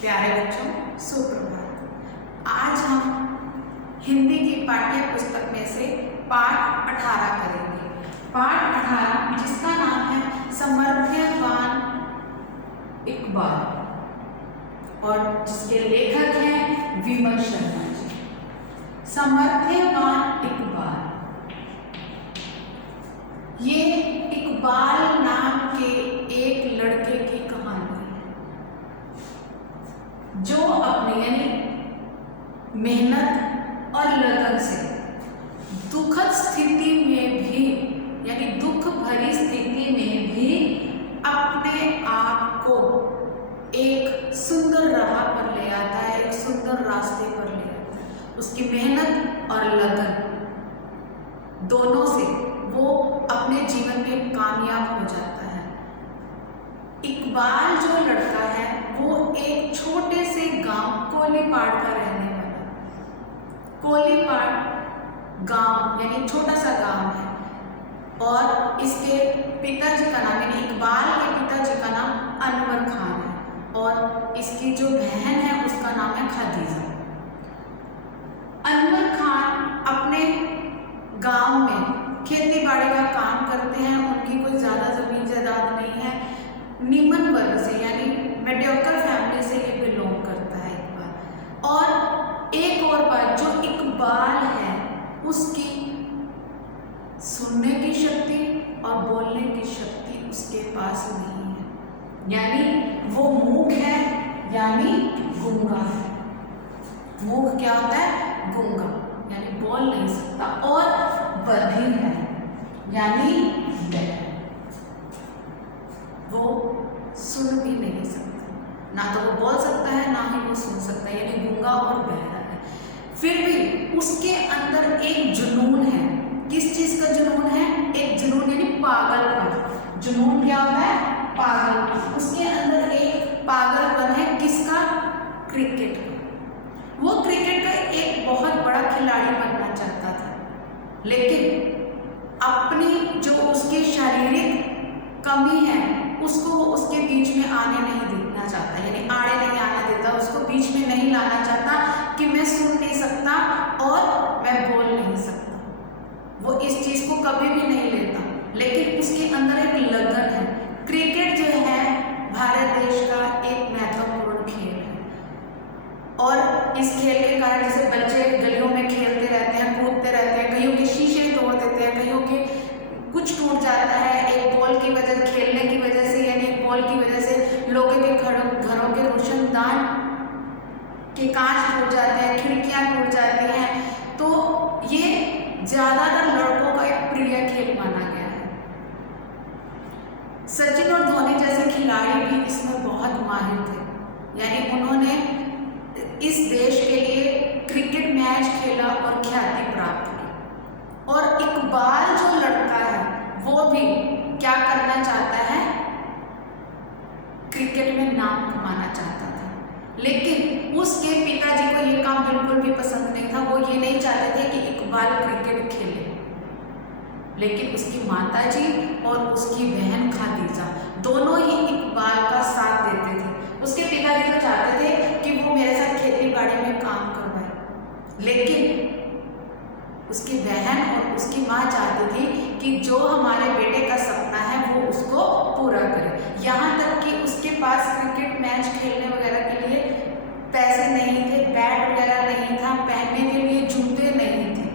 प्यारे बच्चों, सुप्रभात। आज हम हिंदी की पाठ्य पुस्तक में से पाठ 18 करेंगे। पाठ 18 जिसका नाम है समर्थ्यवान इकबाल और जिसके लेखक हैं विमल शर्मा जी। समर्थ्यवान इकबाल, ये इकबाल नाम के एक लड़के की कहानी है जो अपनी यानी मेहनत और लगन से दुखद स्थिति में भी यानी दुख भरी स्थिति में भी अपने आप को एक सुंदर राह पर ले आता है, एक सुंदर रास्ते पर ले आता है। उसकी मेहनत और लगन दोनों से वो अपने जीवन में कामयाब हो जाता है। इकबाल जो लड़का है वो एक छोटे से गांव कोलीपाड़ का रहने वाला। कोलीपाड़ गांव यानी छोटा सा गांव है और इसके पिताजी का नाम यानी इकबाल के पिताजी का नाम अनवर खान है और इसकी जो बहन है उसका नाम है खदीजा। अनवर खान अपने गांव में खेती बाड़ी का काम करते हैं। उनकी कोई ज़्यादा ज़मीन जायदाद नहीं है। निम्न वर्ग से यानी मेडियोकर फैमिली से ये बिलोंग करता है इकबाल। और एक और बात, जो इकबाल है उसकी सुनने की शक्ति और बोलने की शक्ति उसके पास नहीं है, यानी वो मूक है यानी गूंगा है। मूक क्या होता है? गूंगा, यानी बोल नहीं सकता। और बधिर है यानी बहरा, वो सुन भी नहीं सकता। ना तो वो बोल सकता है ना ही वो सुन सकता है, यानी गूंगा और बहरा है। फिर भी उसके अंदर एक जुनून है। किस चीज का जुनून है? एक जुनून यानी पागलपन। जुनून क्या होता है? पागलपन। उसके अंदर एक पागलपन है। किसका? क्रिकेट का। वो क्रिकेट का एक बहुत बड़ा खिलाड़ी बनना चाहता था, लेकिन अपनी जो उसकी शारीरिक कमी है उसको वो उसके बीच में आने नहीं देना चाहता, यानी आड़े नहीं आना देता, उसको बीच में नहीं लाना चाहता कि मैं सुन नहीं सकता और मैं बोल नहीं सकता। वो इस चीज को कभी भी नहीं लेता, लेकिन उसके अंदर एक लगन है। क्रिकेट जो है भारत देश का एक महत्वपूर्ण खेल है और इस खेल के कारण जैसे बच्चे गलियों में खेलते रहते हैं, कूदते रहते हैं, कईयों के शीशे तोड़ देते हैं, कईयों के कुछ टूट जाता है एक बॉल की वजह, खेलने की वजह से, यानी एक बॉल की वजह से लोगों के घरों के रोशनदान के कांच टूट जाते हैं, खिड़कियां टूट जाती हैं। तो ये ज्यादातर लड़कों का एक प्रिय खेल माना गया है। सचिन और धोनी जैसे खिलाड़ी भी इसमें बहुत माहिर थे, यानी उन्होंने इस देश के लिए क्रिकेट मैच खेला और ख्याति प्राप्त की। और इकबाल जो लड़का है वो भी क्या करना चाहता है? क्रिकेट में नाम कमाना चाहता था, लेकिन उसके पिताजी को ये काम बिल्कुल भी पसंद नहीं था। वो ये नहीं चाहते थे कि इकबाल क्रिकेट खेले, लेकिन उसकी माताजी और उसकी बहन खदीजा दोनों ही इकबाल का साथ देते थे। उसके पिताजी तो चाहते थे कि वो मेरे साथ खेती बाड़ी में काम करवाए, लेकिन उसकी बहन और उसकी माँ चाहती थी कि जो हमारे बेटे का सपना है वो उसको पूरा करे। यहाँ तक कि उसके पास क्रिकेट मैच खेलने वगैरह के लिए पैसे नहीं थे, बैट वगैरह नहीं था, पहनने के लिए जूते नहीं थे,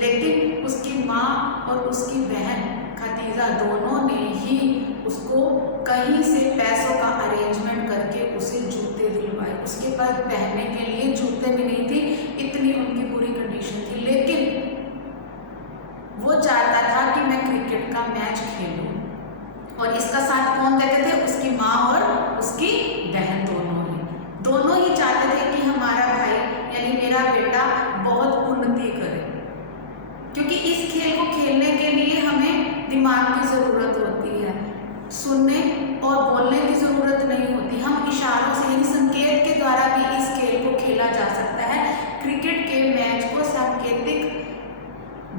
लेकिन उसकी माँ और उसकी बहन खदीजा दोनों ने ही उसको कहीं से पैसों का अरेंजमेंट करके उसे जूते दिलवाए। उसके पास पहनने के लिए जूते भी नहीं थी, इतनी उनकी बुरी कंडीशन थी, लेकिन वो चाहता था कि मैं क्रिकेट का मैच खेलूं। और इसका साथ कौन देते थे? उसकी माँ और उसकी बहन दोनों ही चाहते थे कि हमारा भाई यानी मेरा बेटा बहुत उन्नति करे, क्योंकि इस खेल को खेलने के लिए हमें दिमाग की ज़रूरत होती है, सुनने और बोलने की ज़रूरत नहीं होती। हम इशारों से यानी संकेत के द्वारा भी इस खेल को खेला जा सकता है। क्रिकेट के मैच को सांकेतिक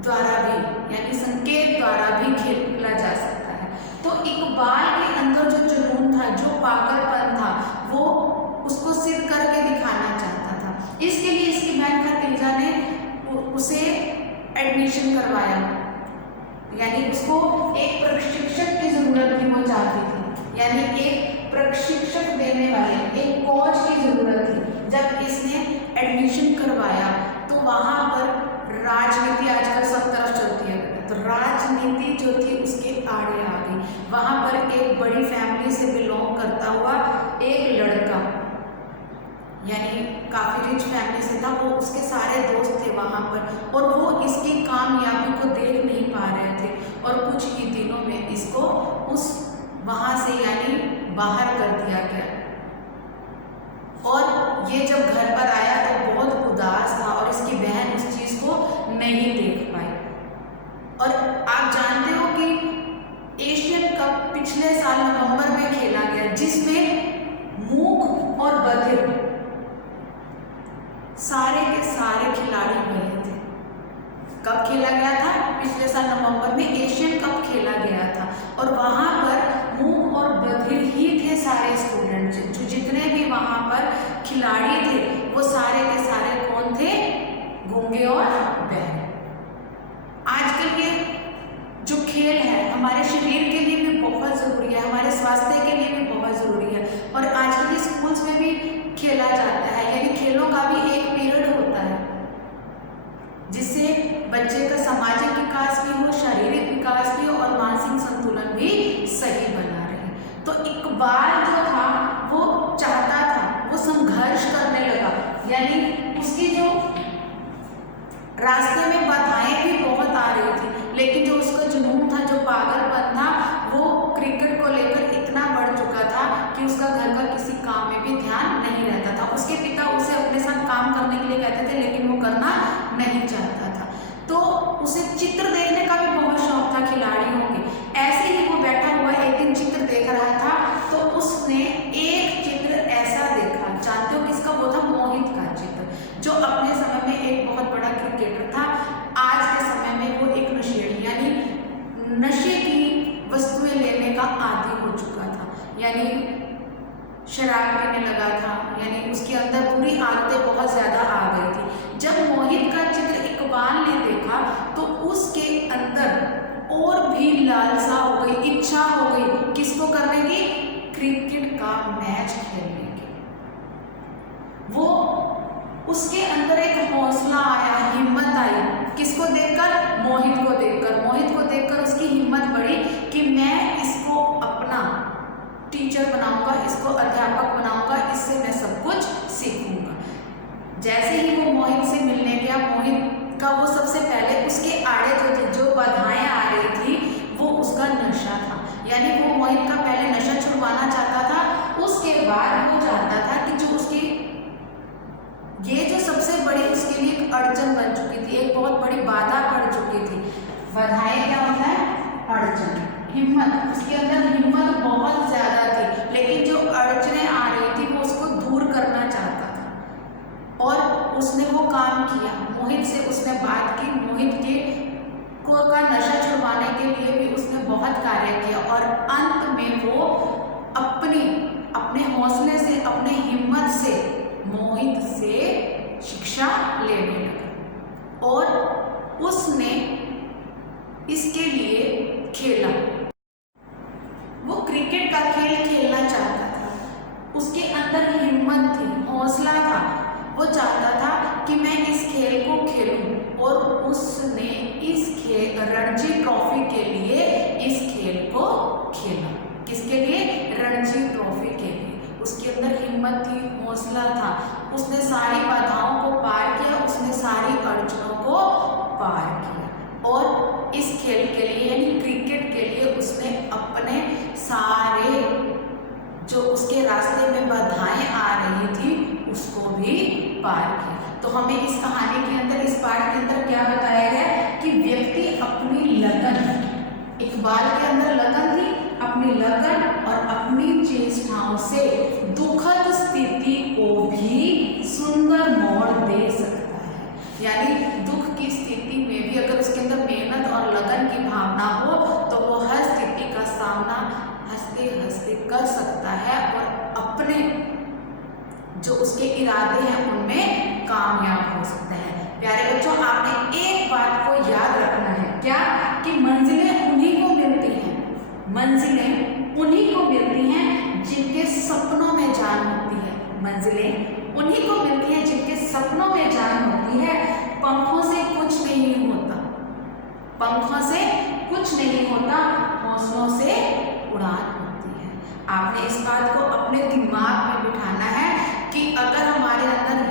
द्वारा भी यानी संकेत द्वारा भी खेला जा सकता है। तो इकबाल के अंदर जो एडमिशन करवाया, यानी उसको एक प्रशिक्षक की जरूरत थी, वो चाहती थी, यानी एक प्रशिक्षक देने वाले एक कोच की जरूरत थी। जब इसने एडमिशन करवाया तो वहां पर राजनीति आजकल सब तरफ चलती है, तो राजनीति जो थी उसके आड़े आ गई। वहां पर एक बड़ी फैमिली से बिलोंग करता हुआ एक लड़का, यानी काफी रिच फैमिली से था, वो उसके सारे दोस्त थे वहां पर, और वो इसकी कामयाबी को देख नहीं पा रहे थे, और कुछ ही दिनों में इसको उस वहां से यानी बाहर कर दिया गया। और ये जब घर पर आया तो बहुत उदास था, और इसकी बहन उस चीज को नहीं देख पाई। और आप जानते हो कि एशियन कप पिछले साल नवंबर में खेला गया, जिसमें मूक और बधिर सारे के सारे खिलाड़ी बने थे। कब खेला गया था? पिछले साल नवंबर में एशियन कप खेला गया था, और वहां पर मूक और बधिर ही थे सारे स्टूडेंट, जो जितने भी वहां पर खिलाड़ी थे वो सारे के सारे कौन थे? गूंगे और बहरे। आजकल के जो खेल है हमारे शरीर के लिए भी बहुत ज़रूरी है, हमारे स्वास्थ्य के लिए भी बहुत ज़रूरी है, और आजकल के स्कूल्स में भी खेला जाता है, यानी खेलों का भी एक पीरियड होता है, जिससे बच्चे का सामाजिक विकास भी हो, शारीरिक विकास भी हो, और मानसिक संतुलन भी सही बना रहे। तो इकबाल जो था वो चाहता था, वो संघर्ष करने लगा, यानी उसकी जो रास्ते में बाधाएं भी बहुत आ रही थी, लेकिन जो उसका जुनून था, जो पागलपन था, वो क्रिकेट को लेकर इतना बढ़ चुका था कि उसका घर का किसी काम में भी ध्यान नहीं रहता था। उसके पिता उसे अपने साथ काम करने के लिए कहते थे, लेकिन वो करना नहीं चाहता था। तो उसे चित्र देखने का भी बहुत शौक था खिलाड़ियों के। ऐसे ही वो बैठा हुआ एक दिन चित्र देख रहा था, तो उसने एक चित्र ऐसा देखा, जानते हो किसका? वो था मोहित का चित्र, जो अपने समय में एक बहुत बड़ा क्रिकेटर था। आज के समय में वो एक नशेड़ी, यानी नशे की वस्तुएं लेने का आदी हो चुका था, यानी शराब पीने लगा था, यानी उसके अंदर बुरी आदतें बहुत ज़्यादा आ गई थी। जब मोहित का चित्र इकबाल ने देखा तो उसके अंदर और भी लालसा हो गई, इच्छा हो गई, किसको करने की? क्रिकेट का मैच खेलने की। वो उसके अंदर एक हौसला आया, हिम्मत आई, किसको देखकर? मोहित को देखकर। मोहित को देखकर उसकी हिम्मत बढ़ी कि मैं इसको अपना टीचर बनाऊंगा, इसको अध्यापक बनाऊंगा, इससे मैं सब कुछ सीखूंगा। जैसे ही वो मोहित से मिलने गया, मोहित का वो सबसे पहले उसके आड़े जो बाधाएं आ रही थी वो उसका नशा था, यानी वो मोहित का पहले नशा छुड़वाना चाहता था, उसके बाद वो चाहता था कि जो उसकी ये जो सबसे बड़ी उसके लिए एक अड़चन बन चुकी थी, एक बहुत बड़ी बाधा पड़ चुकी थी। बाधाएं क्या होता है? अड़चन। हिम्मत, उसके अंदर हिम्मत बहुत ज्यादा थी, लेकिन जो अड़चनें आ रही थी वो उसको दूर करना चाहता था, और उसने वो काम किया। मोहित से उसने बात की, मोहित के का नशा छुड़वाने के लिए भी उसने बहुत कार्य किया, और अंत में वो अपने हौसले से, अपने हिम्मत से मोहित से शिक्षा लेने लगा, और उसने इसके लिए खेला। वो क्रिकेट का खेल खेलना चाहता था, उसके अंदर हिम्मत थी, हौसला था, वो चाहता था कि मैं इस खेल को खेलूं, और उसने इस खेल रणजी ट्रॉफी के लिए इस खेल को खेला। किसके लिए? रणजी ट्रॉफी के लिए। उसके अंदर हिम्मत थी, हौसला था, उसने सारी बाधाओं को पार किया, उसने सारी अड़चनों को पार किया, और इस खेल के लिए यानी क्रिकेट के लिए उसने अपने सारे जो उसके रास्ते में बाधाएं आ रही थी उसको भी पार किया। तो हमें इस कहानी के अंदर, इस पाठ के अंदर क्या बताया गया कि व्यक्ति अपनी लगन, इकबाल के अंदर लगन थी, अपनी लगन और अपनी चेष्टाओं से दुखद स्थिति को भी सुंदर मोड़ दे सकता है। यानी दुख की स्थिति में भी अगर उसके अंदर मेहनत और लगन की भावना हो तो वो हर स्थिति का सामना हंसते हंसते कर सकता है, और अपने जो उसके इरादे हैं उनमें कामयाब हो सकते हैं। प्यारे बच्चों, आपने एक बात को याद रखना मंजिलें उन्हीं को मिलती हैं जिनके सपनों में जान होती है। पंखों से कुछ नहीं होता, पंखों से कुछ नहीं होता, हौसलों से उड़ान होती है। आपने इस बात को अपने दिमाग में बिठाना है कि अगर हमारे अंदर